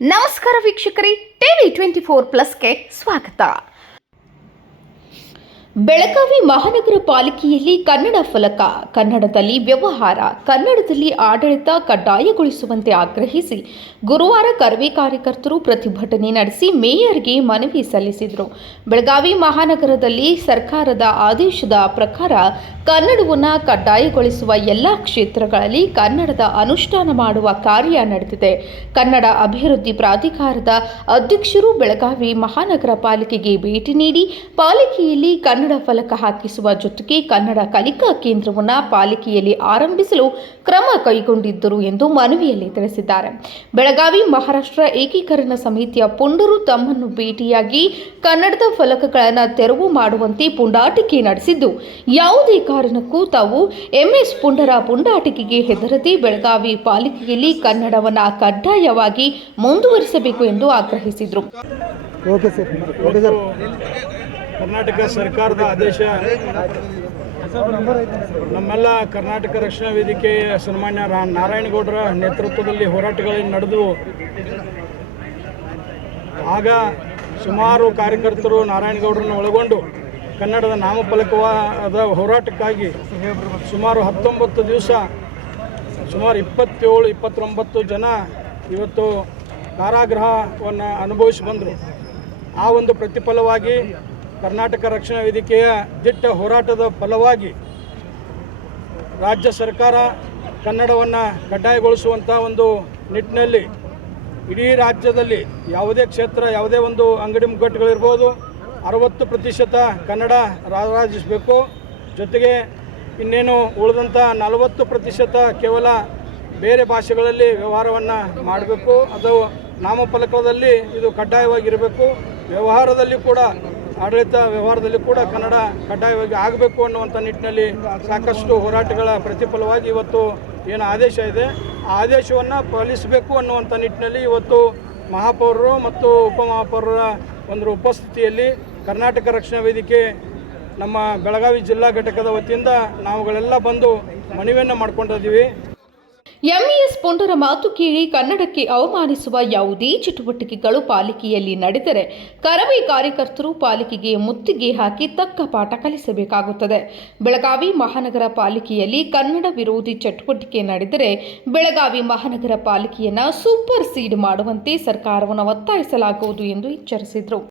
ನಮಸ್ಕಾರ ವೀಕ್ಷಕರೇ TV twenty four ಪ್ಲಸ್ಗೆ ಸ್ವಾಗತ ಬೆಳಗಾವಿ ಮಹಾನಗರ ಪಾಲಿಕೆಯಲ್ಲಿ ಕನ್ನಡ ಫಲಕ, ಕನ್ನಡದಲ್ಲಿ ವ್ಯವಹಾರ, ಕನ್ನಡದಲ್ಲಿ ಆಡಳಿತ ಕಡ್ಡಾಯಗೊಳಿಸುವಂತೆ ಆಗ್ರಹಿಸಿ ಗುರುವಾರ ಕರ್ವೆ ಕಾರ್ಯಕರ್ತರು ಪ್ರತಿಭಟನೆ ನಡೆಸಿ ಮೇಯರ್ಗೆ ಮನವಿ ಸಲ್ಲಿಸಿದರು. ಬೆಳಗಾವಿ ಮಹಾನಗರದಲ್ಲಿ ಸರ್ಕಾರದ ಆದೇಶದ ಪ್ರಕಾರ ಕನ್ನಡವನ್ನು ಕಡ್ಡಾಯಗೊಳಿಸುವ ಎಲ್ಲ ಕ್ಷೇತ್ರಗಳಲ್ಲಿ ಕನ್ನಡದ ಅನುಷ್ಠಾನ ಮಾಡುವ ಕಾರ್ಯ ನಡೆದಿದೆ. ಕನ್ನಡ ಅಭಿವೃದ್ಧಿ ಪ್ರಾಧಿಕಾರದ ಅಧ್ಯಕ್ಷರು ಬೆಳಗಾವಿ ಮಹಾನಗರ ಪಾಲಿಕೆಗೆ ಭೇಟಿ ನೀಡಿ ಪಾಲಿಕೆಯಲ್ಲಿ ಕನ್ನಡ ಫಲಕ ಹಾಕಿಸುವ ಜೊತೆಗೆ ಕನ್ನಡ ಕಲಿಕಾ ಕೇಂದ್ರವನ್ನು ಪಾಲಿಕೆಯಲ್ಲಿ ಆರಂಭಿಸಲು ಕ್ರಮ ಕೈಗೊಂಡಿದ್ದರು ಎಂದು ಮನವಿಯಲ್ಲಿ ತಿಳಿಸಿದ್ದಾರೆ. ಬೆಳಗಾವಿ ಮಹಾರಾಷ್ಟ್ರ ಏಕೀಕರಣ ಸಮಿತಿಯ ಪುಂಡರು ತಮ್ಮನ್ನು ಭೇಟಿಯಾಗಿ ಕನ್ನಡದ ಫಲಕಗಳನ್ನು ತೆರವು ಮಾಡುವಂತೆ ಪುಂಡಾಟಿಕೆ ನಡೆಸಿದ್ದು, ಯಾವುದೇ ಕಾರಣಕ್ಕೂ ತಾವು ಎಂಎಸ್ ಪುಂಡರ ಪುಂಡಾಟಿಕೆಗೆ ಹೆದರದೆ ಬೆಳಗಾವಿ ಪಾಲಿಕೆಯಲ್ಲಿ ಕನ್ನಡವನ್ನು ಕಡ್ಡಾಯವಾಗಿ ಮುಂದುವರಿಸಬೇಕು ಎಂದು ಆಗ್ರಹಿಸಿದರು. Okay sir okay sir Karnataka ಸರ್ಕಾರದ ಆದೇಶ. ನಮ್ಮೆಲ್ಲ ಕರ್ನಾಟಕ ರಕ್ಷಣಾ ವೇದಿಕೆಯ ಸನ್ಮಾನ್ಯ ನಾರಾಯಣಗೌಡರ ನೇತೃತ್ವದಲ್ಲಿ ಹೋರಾಟಗಳು ನಡೆದು, ಆಗ ಸುಮಾರು ಕಾರ್ಯಕರ್ತರು ನಾರಾಯಣಗೌಡರನ್ನು ಒಳಗೊಂಡು ಕನ್ನಡದ ನಾಮಫಲಕವಾದ ಹೋರಾಟಕ್ಕಾಗಿ ಸುಮಾರು ಹತ್ತೊಂಬತ್ತು ದಿವಸ, ಸುಮಾರು ಇಪ್ಪತ್ತೇಳು, ಇಪ್ಪತ್ತೊಂಬತ್ತು ಜನ ಇವತ್ತು ಕಾರಾಗೃಹವನ್ನು ಅನುಭವಿಸಿ ಬಂದರು. ಆ ಒಂದು ಪ್ರತಿಫಲವಾಗಿ ಕರ್ನಾಟಕ ರಕ್ಷಣಾ ವೇದಿಕೆಯ ದಿಟ್ಟ ಹೋರಾಟದ ಫಲವಾಗಿ ರಾಜ್ಯ ಸರ್ಕಾರ ಕನ್ನಡವನ್ನು ಕಡ್ಡಾಯಗೊಳಿಸುವಂಥ ಒಂದು ನಿಟ್ಟಿನಲ್ಲಿ ಇಡೀ ರಾಜ್ಯದಲ್ಲಿ ಯಾವುದೇ ಕ್ಷೇತ್ರ, ಯಾವುದೇ ಒಂದು ಅಂಗಡಿ ಮುಗ್ಗಟ್ಟುಗಳಿರ್ಬೋದು, ಅರವತ್ತು ಪ್ರತಿಶತ ಕನ್ನಡ ರಾರಾಜಿಸಬೇಕು. ಜೊತೆಗೆ ಇನ್ನೇನು ಉಳಿದಂಥ ನಲವತ್ತು ಪ್ರತಿಶತ ಕೇವಲ ಬೇರೆ ಭಾಷೆಗಳಲ್ಲಿ ವ್ಯವಹಾರವನ್ನು ಮಾಡಬೇಕು. ಅದು ನಾಮಫಲಕದಲ್ಲಿ ಇದು ಕಡ್ಡಾಯವಾಗಿರಬೇಕು. ವ್ಯವಹಾರದಲ್ಲಿ ಕೂಡ ಆಡಳಿತ ವ್ಯವಹಾರದಲ್ಲಿ ಕೂಡ ಕನ್ನಡ ಕಡ್ಡಾಯವಾಗಿ ಆಗಬೇಕು ಅನ್ನುವಂಥ ನಿಟ್ಟಿನಲ್ಲಿ ಸಾಕಷ್ಟು ಹೋರಾಟಗಳ ಪ್ರತಿಫಲವಾಗಿ ಇವತ್ತು ಏನು ಆದೇಶ ಇದೆ. ಆ ಆದೇಶವನ್ನು ಪಾಲಿಸಬೇಕು ಅನ್ನುವಂಥ ನಿಟ್ಟಿನಲ್ಲಿ ಇವತ್ತು ಮಹಾಪೌರರು ಮತ್ತು ಉಪಮಹಾಪೌರರ ಒಂದು ಉಪಸ್ಥಿತಿಯಲ್ಲಿ ಕರ್ನಾಟಕ ರಕ್ಷಣಾ ವೇದಿಕೆ, ನಮ್ಮ ಬೆಳಗಾವಿ ಜಿಲ್ಲಾ ಘಟಕದ ವತಿಯಿಂದ ನಾವುಗಳೆಲ್ಲ ಬಂದು ಮನವಿಯನ್ನು ಮಾಡ್ಕೊಂಡಿದ್ದೀವಿ. ಎಂಇಎಸ್ ಪೊಂಡರ ಮಾತು ಕೇಳಿ ಕನ್ನಡಕ್ಕೆ ಅವಮಾನಿಸುವ ಯಾವುದೇ ಚಟುವಟಿಕೆಗಳು ಪಾಲಿಕೆಯಲ್ಲಿ ನಡೆದರೆ ಕರವೇ ಕಾರ್ಯಕರ್ತರು ಪಾಲಿಕೆಗೆ ಮುತ್ತಿಗೆ ಹಾಕಿ ತಕ್ಕ ಪಾಠ ಕಲಿಸಬೇಕಾಗುತ್ತದೆ. ಬೆಳಗಾವಿ ಮಹಾನಗರ ಪಾಲಿಕೆಯಲ್ಲಿ ಕನ್ನಡ ವಿರೋಧಿ ಚಟುವಟಿಕೆ ನಡೆದರೆ ಬೆಳಗಾವಿ ಮಹಾನಗರ ಪಾಲಿಕೆಯನ್ನು ಸೂಪರ್ ಸೀಡ್ ಮಾಡುವಂತೆ ಸರ್ಕಾರವನ್ನು ಒತ್ತಾಯಿಸಲಾಗುವುದು ಎಂದು ಎಚ್ಚರಿಸಿದರು.